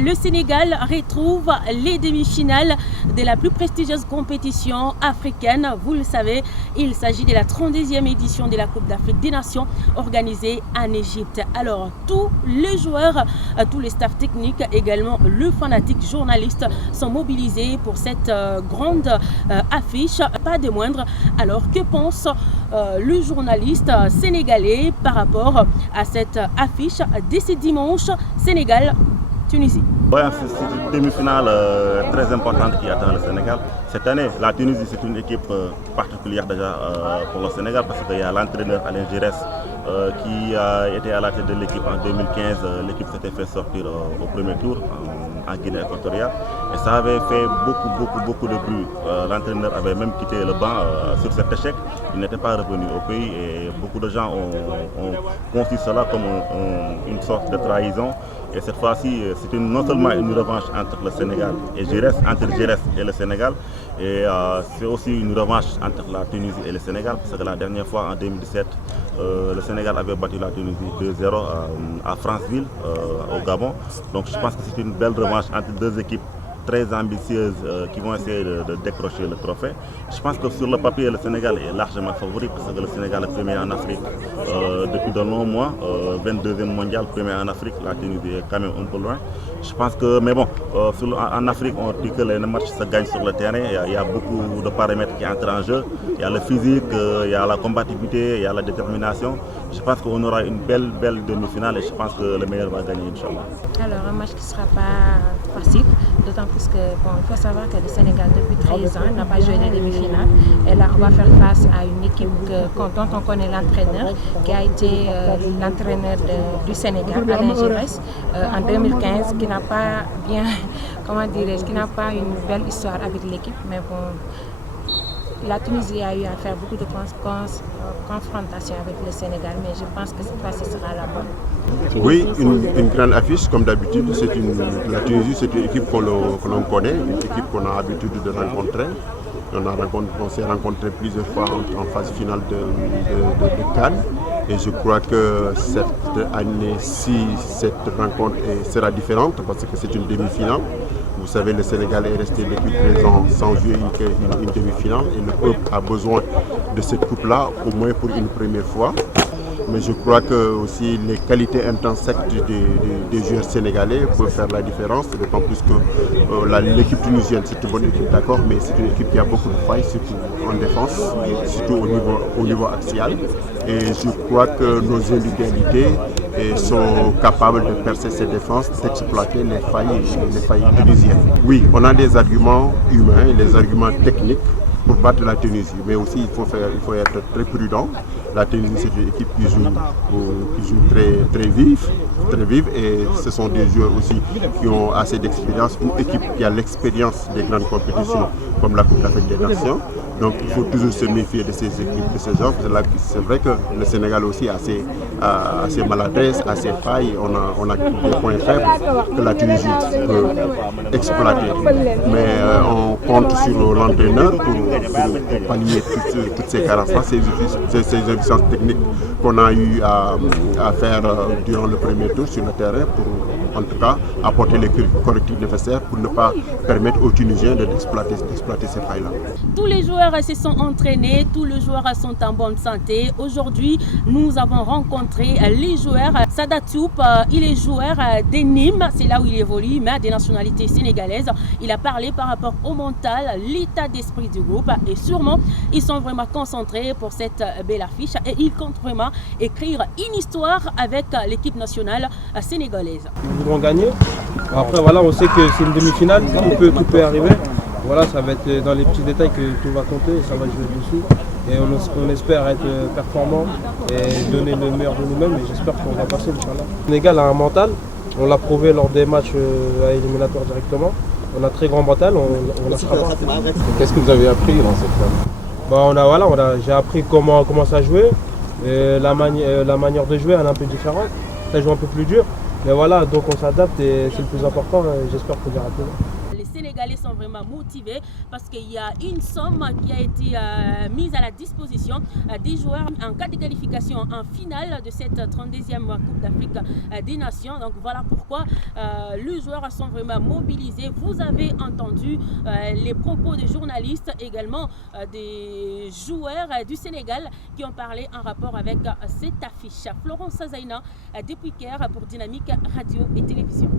le Sénégal retrouve les demi-finales de la plus prestigieuse compétition africaine. Vous le savez, il s'agit de la 32e édition de la Coupe d'Afrique des Nations organisée en Égypte. Alors, tous les joueurs, tous les staffs techniques, également le fanatique journaliste sont mobilisés pour cette grande affiche, pas des moindres. Alors, que pense le journaliste sénégalais par rapport à cette affiche de ce dimanche Sénégal-Tunisie? Ouais, c'est une demi-finale très importante qui attend le Sénégal. Cette année, la Tunisie, c'est une équipe particulière déjà pour le Sénégal parce qu'il y a l'entraîneur Alain Giresse qui a été à la tête de l'équipe en 2015. L'équipe s'était fait sortir au premier tour en Guinée équatoriale et ça avait fait beaucoup de bruit. L'entraîneur avait même quitté le banc sur cet échec. Il n'était pas revenu au pays et beaucoup de gens ont conçu cela comme une sorte de trahison. Et cette fois-ci, c'est non seulement une revanche entre le Sénégal et Giresse, entre Giresse et le Sénégal, et c'est aussi une revanche entre la Tunisie et le Sénégal, parce que la dernière fois, en 2017, le Sénégal avait battu la Tunisie 2-0 à Franceville, au Gabon. Donc je pense que c'est une belle revanche entre deux équipes très ambitieuses qui vont essayer de décrocher le trophée. Je pense que sur le papier, le Sénégal est largement favori parce que le Sénégal est premier en Afrique depuis de longs mois, 22e mondial, premier en Afrique. La Tunisie est quand même un peu loin. Je pense que, mais bon, en Afrique, on dit que les matchs se gagnent sur le terrain. Il y a beaucoup de paramètres qui entrent en jeu. Il y a le physique, il y a la combativité, il y a la détermination. Je pense qu'on aura une belle demi-finale et je pense que le meilleur va gagner, Inch'Allah. Alors, un match qui ne sera pas facile, d'autant plus que, il faut savoir que le Sénégal, depuis 13 ans, n'a pas joué de demi-finale. Et là, on va faire face à une équipe dont on connaît l'entraîneur, qui a été l'entraîneur du Sénégal, Alain Giresse, en 2015, qui n'a pas bien, qui n'a pas une belle histoire avec l'équipe, mais bon. La Tunisie a eu à faire beaucoup de confrontations avec le Sénégal, mais je pense que cette fois-ci sera la bonne. Oui, une grande affiche, comme d'habitude. La Tunisie, c'est une équipe que l'on connaît, une équipe qu'on a l'habitude de rencontrer. On s'est rencontrés plusieurs fois en phase finale de Cannes. Et je crois que cette année-ci, cette rencontre sera différente parce que c'est une demi-finale. Vous savez, le Sénégal est resté depuis 13 ans sans jouer une demi-finale et le peuple a besoin de cette coupe-là, au moins pour une première fois. Mais je crois que aussi les qualités intrinsèques des joueurs sénégalais peuvent faire la différence, d'autant plus que l'équipe tunisienne, c'est une bonne équipe, d'accord, mais c'est une équipe qui a beaucoup de failles, surtout en défense, surtout au niveau axial. Et je crois que nos individualités sont capables de percer ces défenses, d'exploiter les failles tunisiennes. Oui, on a des arguments humains et des arguments techniques pour battre la Tunisie, mais aussi il faut être très prudent. La Tunisie, c'est une équipe qui joue très vive et ce sont des joueurs aussi qui ont assez d'expérience, une équipe qui a l'expérience des grandes compétitions comme la Coupe d'Afrique des Nations. Donc il faut toujours se méfier de ces équipes, de ces gens. C'est vrai que le Sénégal aussi a ses maladresses, a ses failles. On a des points faibles que la Tunisie peut exploiter. Mais on compte sur l'entraîneur pour pallier toutes ces carences-là, ces exigences techniques qu'on a eu à faire durant le premier tour sur le terrain pour en tout cas apporter les correctifs nécessaires pour ne pas permettre aux Tunisiens d'exploiter ces failles-là. Tous les joueurs se sont entraînés, tous les joueurs sont en bonne santé. Aujourd'hui, nous avons rencontré les joueurs. Sada Diop, il est joueur de Nîmes, c'est là où il évolue, mais des nationalités sénégalaises. Il a parlé par rapport au mental, l'état d'esprit du groupe et sûrement, ils sont vraiment concentrés pour cette belle affiche et ils comptent vraiment écrire une histoire avec l'équipe nationale sénégalaise. Nous voudrons gagner. Après, voilà, on sait que c'est une demi-finale, tout peut arriver. Voilà, ça va être dans les petits détails que tout va compter et ça va jouer dessus. Et on espère être performant et donner le meilleur de nous-mêmes et j'espère qu'on va passer, Inch'Allah. Le Sénégal a un mental, on l'a prouvé lors des matchs à éliminatoire directement. On a un très grand mental, on lâchera pas. Qu'est-ce que vous avez appris dans cette finale? J'ai appris comment ça jouer. La manière de jouer elle est un peu différente, ça joue un peu plus dur. Mais voilà, donc on s'adapte et c'est le plus important, j'espère qu'on verra plus. Le Sénégalais sont vraiment motivés parce qu'il y a une somme qui a été mise à la disposition des joueurs en cas de qualification en finale de cette 32e Coupe d'Afrique des Nations. Donc voilà pourquoi les joueurs sont vraiment mobilisés. Vous avez entendu les propos des journalistes, également des joueurs du Sénégal qui ont parlé en rapport avec cette affiche. Florence Zaina depuis Caire pour Dynamique Radio et Télévision.